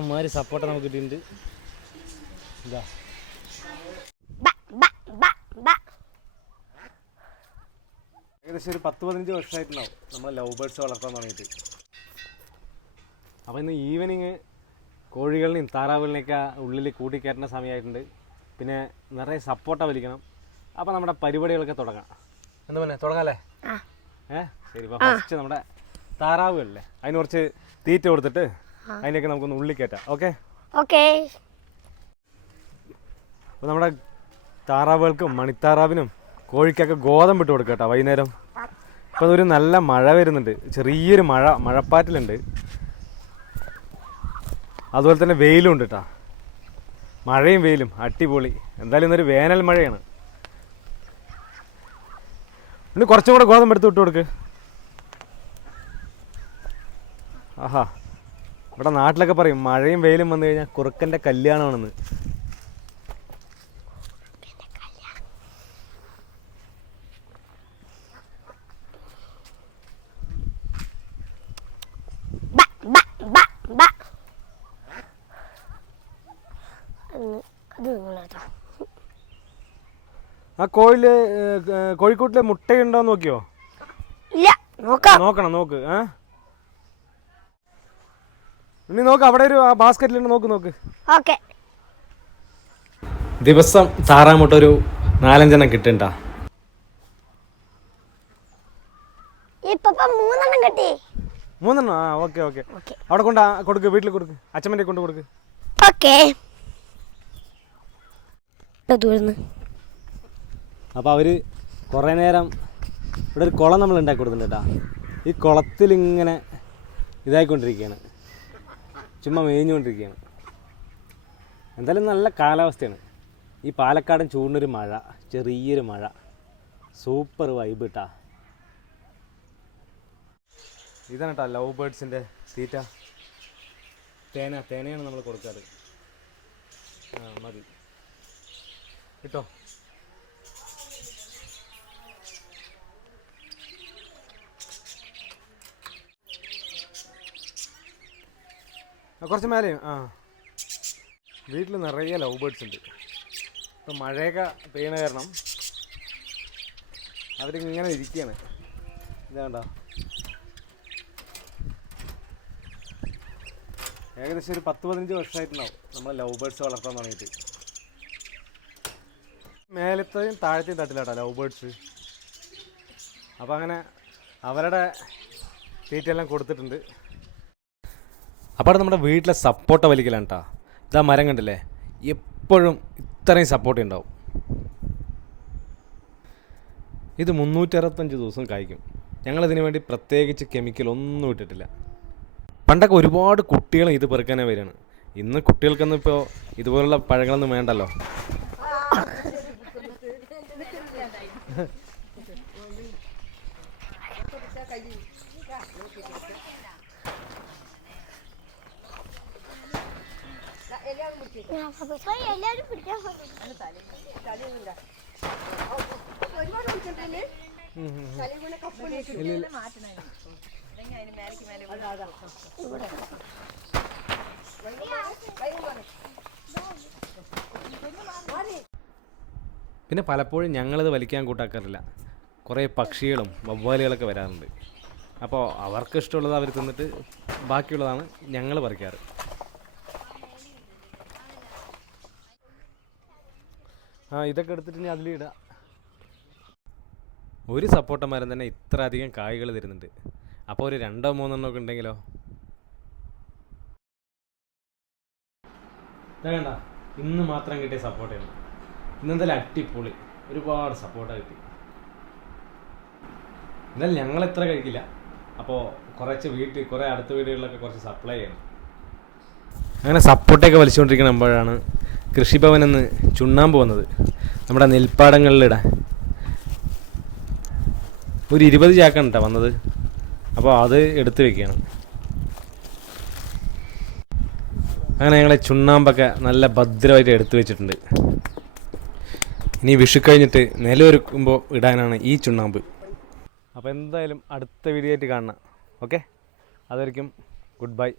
അമ്മാതിരി സപ്പോർട്ട് നമുക്ക് കിട്ടിയിട്ടുണ്ട്. ഇതാ ഏകദേശം ഒരു 10-15 വർഷമായിട്ടുണ്ടാവും നമ്മൾ ലവ് ബേർഡ്സ് വളർത്താൻ തുടങ്ങിയിട്ട്. അപ്പോൾ ഇന്ന് ഈവനിങ് കോഴികളിനെയും താറാവുകളിനെയൊക്കെ ഉള്ളിൽ കൂട്ടിക്കയറ്റുന്ന സമയമായിട്ടുണ്ട്. പിന്നെ നിറയെ സപ്പോർട്ട വലിക്കണം. അപ്പോൾ നമ്മുടെ പരിപാടികളൊക്കെ തുടങ്ങാം. എന്താ പറഞ്ഞേ, തുടങ്ങാമല്ലേ? ശരി. ഇപ്പോൾ ഫസ്റ്റ് നമ്മുടെ താറാവുകളില്ലേ, അതിന് കുറച്ച് തീറ്റ കൊടുത്തിട്ട് അതിനൊക്കെ നമുക്കൊന്ന് ഉള്ളിൽ കയറ്റാം. ഓക്കെ. അപ്പോൾ നമ്മുടെ താറാവുകൾക്കും മണിത്താറാവിനും കോഴിക്കൊക്കെ ഗോതമ്പ് ഇട്ട് കൊടുക്കാം കേട്ടോ വൈകുന്നേരം. ഇപ്പോൾ അതൊരു നല്ല മഴ വരുന്നുണ്ട്, ചെറിയൊരു മഴപ്പാറ്റിലുണ്ട്. അതുപോലെ തന്നെ വെയിലും ഉണ്ട് കേട്ടോ. മഴയും വെയിലും അടിപൊളി. എന്തായാലും ഇന്നൊരു വേനൽ മഴയാണ്. പിന്നെ കുറച്ചും കൂടെ ഗോതമ്പ് എടുത്ത് വിട്ട് കൊടുക്ക്. ആഹാ, ഇവിടെ നാട്ടിലൊക്കെ പറയും മഴയും വെയിലും വന്നു കഴിഞ്ഞാൽ കുറുക്കൻ്റെ കല്യാണമാണെന്ന്. ആ കോഴിക്കോട്ടിലെ മുട്ടയുണ്ടോ നോക്കിയോ? നോക്കണം, നോക്ക്. ഇനി നോക്ക്, അവിടെ ഒരു ബാസ്ക്കറ്റിലുണ്ട്, നോക്ക്. ദിവസം താറാമുട്ട ഒരു 4-5 കിട്ടണ്ട. മൂന്നെണ്ണം? ഓക്കെ. അവിടെ കൊടുക്ക്, വീട്ടിൽ കൊടുക്ക്, അച്ഛമ്മൻ്റെ കൊണ്ട് കൊടുക്ക്. അപ്പോൾ അവർ കുറേ നേരം ഇവിടെ ഒരു കുളം നമ്മൾ ഉണ്ടാക്കി കൊടുക്കുന്നുണ്ട് കേട്ടോ. ഈ കുളത്തിലിങ്ങനെ ഇതായിക്കൊണ്ടിരിക്കുകയാണ്, ചുമ്മാ മേഞ്ഞുകൊണ്ടിരിക്കുകയാണ്. എന്തായാലും നല്ല കാലാവസ്ഥയാണ്. ഈ പാലക്കാടൻ ചൂടിനൊരു മഴ, ചെറിയൊരു മഴ, സൂപ്പർ വൈബ് കേട്ടാ. ഇതാണ് കേട്ടോ ലവ് ബേർഡ്സിൻ്റെ തീറ്റ. തേനയാണ് നമ്മൾ കൊടുക്കാറ്. മതി കേട്ടോ. കുറച്ച് മേലെയും. വീട്ടിൽ നിറയെ ലവ് ബേർഡ്സ് ഉണ്ട്. ഇപ്പം മഴയൊക്കെ പെയ്യണ കാരണം അവരിങ്ങനെ ഇരിക്കുകയാണ്. ഇതാണ്ടോ, ഏകദേശം ഒരു 10-15 വർഷമായിട്ടുണ്ടാവും നമ്മൾ ലവ് ബേർഡ്സ് വളർത്താൻ തുടങ്ങിയിട്ട്. മേലത്തെയും താഴത്തെയും തട്ടിലാട്ടോ ലവ് ബേർഡ്സ്. അപ്പോൾ അങ്ങനെ അവരുടെ തീറ്റയെല്ലാം കൊടുത്തിട്ടുണ്ട്. അപ്പോൾ നമ്മുടെ വീട്ടിലെ സപ്പോർട്ട വലിക്കലാണ് കേട്ടോ. ഇതാ മരം കണ്ടില്ലേ, എപ്പോഴും ഇത്രയും സപ്പോർട്ട് ഉണ്ടാവും. ഇത് 365 ദിവസം കായ്ക്കും. ഞങ്ങളിതിന് വേണ്ടി പ്രത്യേകിച്ച് കെമിക്കൽ ഒന്നും ഇട്ടിട്ടില്ല. പണ്ടൊക്കെ ഒരുപാട് കുട്ടികൾ ഇത് പെറുക്കാനേ വരികയാണ്. ഇന്ന് കുട്ടികൾക്കൊന്നും ഇപ്പോൾ ഇതുപോലുള്ള പഴങ്ങളൊന്നും വേണ്ടല്ലോ. പിന്നെ പലപ്പോഴും ഞങ്ങളിത് വലിക്കാൻ കൂട്ടാക്കാറില്ല. കുറേ പക്ഷികളും വവ്വാലുകളൊക്കെ വരാറുണ്ട്. അപ്പോൾ അവർക്ക് ഇഷ്ടമുള്ളത് അവർ തിന്നിട്ട് ബാക്കിയുള്ളതാണ് ഞങ്ങൾ പറിക്കാറ്. ഇതൊക്കെ എടുത്തിട്ട് ഇനി അതിലിടാം. ഒരു സപ്പോർട്ട മരം തന്നെ ഇത്ര അധികം കായ്കൾ തരുന്നുണ്ട്. അപ്പോൾ ഒരു 2-3 ഒക്കെ ഉണ്ടെങ്കിലോ. വേണ്ട, ഇന്ന് മാത്രം കിട്ടിയ സപ്പോർട്ടാണ്. ഇന്നെന്തായാലും അടിപൊളി, ഒരുപാട് സപ്പോർട്ടാണ് കിട്ടി. എന്തായാലും ഞങ്ങൾ ഇത്ര കഴിക്കില്ല. അപ്പോൾ കുറേ അടുത്ത വീടുകളിലൊക്കെ കുറച്ച് സപ്ലൈ ചെയ്യണം. അങ്ങനെ സപ്പോർട്ടൊക്കെ വലിച്ചുകൊണ്ടിരിക്കുമ്പോഴാണ് കൃഷിഭവനെന്ന് ചുണ്ണാമ്പ് വന്നത് നമ്മുടെ നെൽപ്പാടങ്ങളിലിടാൻ. ഒരു 20 ചാക്കാണ് കേട്ടോ വന്നത്. അപ്പോൾ അത് എടുത്ത് വെക്കുകയാണ്. അങ്ങനെ ഞങ്ങളെ ചുണ്ണാമ്പൊക്കെ നല്ല ഭദ്രമായിട്ട് എടുത്തു വെച്ചിട്ടുണ്ട്. ഇനി വിഷു കഴിഞ്ഞിട്ട് നിലമൊരുക്കുമ്പോൾ ഇടാനാണ് ഈ ചുണ്ണാമ്പ്. അപ്പോൾ എന്തായാലും അടുത്ത വീഡിയോ ആയിട്ട് കാണണം. ഓക്കെ, അതുവരെയ്ക്കും ഗുഡ് ബൈ.